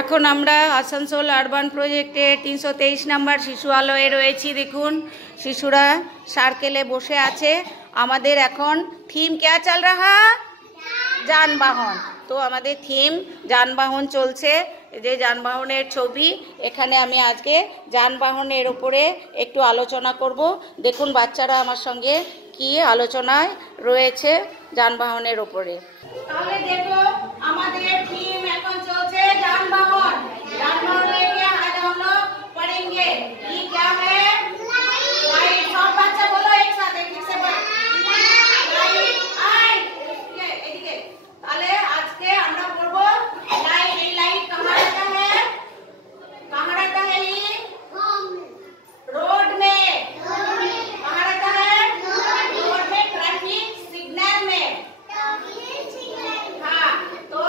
এখন আমরা আসানসোল আরবান প্রজেক্টে 323 নম্বর শিশু আলয়ে রয়েছি। দেখুন শিশুরা সার্কেলে বসে আছে। আমাদের এখন থিম क्या चल रहा? যানবাহন। তো আমাদের থিম যানবাহন চলছে। যে যানবাহনের ছবি, এখানে আমি আজকে যানবাহনের উপরে একটু আলোচনা করব। দেখুন বাচ্চারা আমার সঙ্গে কি আলোচনায় রয়েছে যানবাহনের উপরে। তাহলে দেখো আমাদের থিম এখন চলছে যানবাহন। যানবাহন लेके आज हम लोग पढ़ेंगे ये क्या है? लाइट। सब बच्चा बोलो एक साथ, ठीक से बोलो लाइट। आई এদিকে। তাহলে আজকে আমরা পড়ব লাইট। এই লাইট कहाँ रहता है? कहाँ रहता है ये? रोड में। कहाँ रहता है? रोड में, ट्रैफिक सिग्नल में। हाँ, तो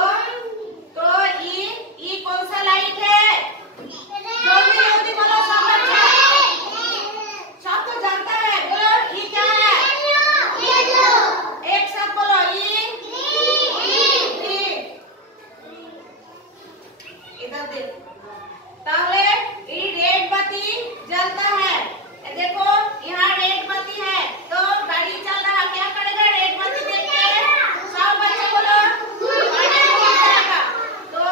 ये कौन सा लाइट है? जल्दी जल्दी बोलो सब बच्चे। सब तो जानता है, बोलो ये क्या है? एक साथ बोलो ये इधर देख। ताहले ये रेड बत्ती जलता है। देखो यहाँ रेड बत्ती है, तो गाड़ी चल रहा, क्या करेगा? रेड बत्ती देख के सब बच्चे बोलो गाड़ी रुक जाएगा। तो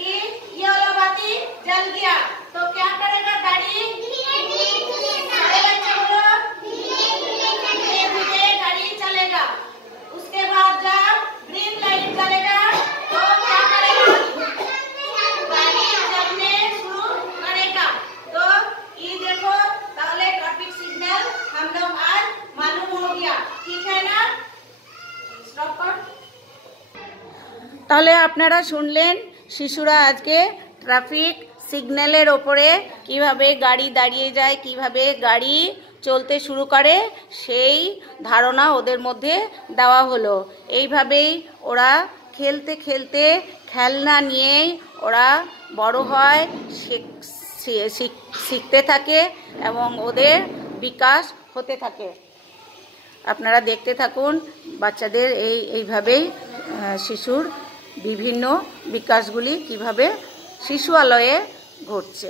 ये वाला बत्ती जल गया, तो क्या करेगा गाड़ी? सारे बच्चे बोलो धीरे धीरे गाड़ी चलेगा। उसके बाद जब ग्रीन लाइट जलेगा तो क्या करेगा? गाड़ी चलने शुरू करेगा। तो ये देखो ताहले ट्रैफिक सिग्नल हम लोग आज मालूम हो गया, ठीक है ना? स्टॉप कर। তাহলে আপনারা শুনলেন শিশুরা আজকে ট্রাফিক সিগন্যালের ওপরে কিভাবে গাড়ি দাঁড়িয়ে যায়, কিভাবে গাড়ি চলতে শুরু করে, সেই ধারণা ওদের মধ্যে দেওয়া হলো। এইভাবেই ওরা খেলতে খেলতে খেলনা নিয়েই ওরা বড় হয়, শিখতে থাকে এবং ওদের বিকাশ হতে থাকে। আপনারা দেখতে থাকুন বাচ্চাদের এইভাবেই শিশুর বিভিন্ন বিকাশগুলি কিভাবে শিশু আলয়ে ঘটছে।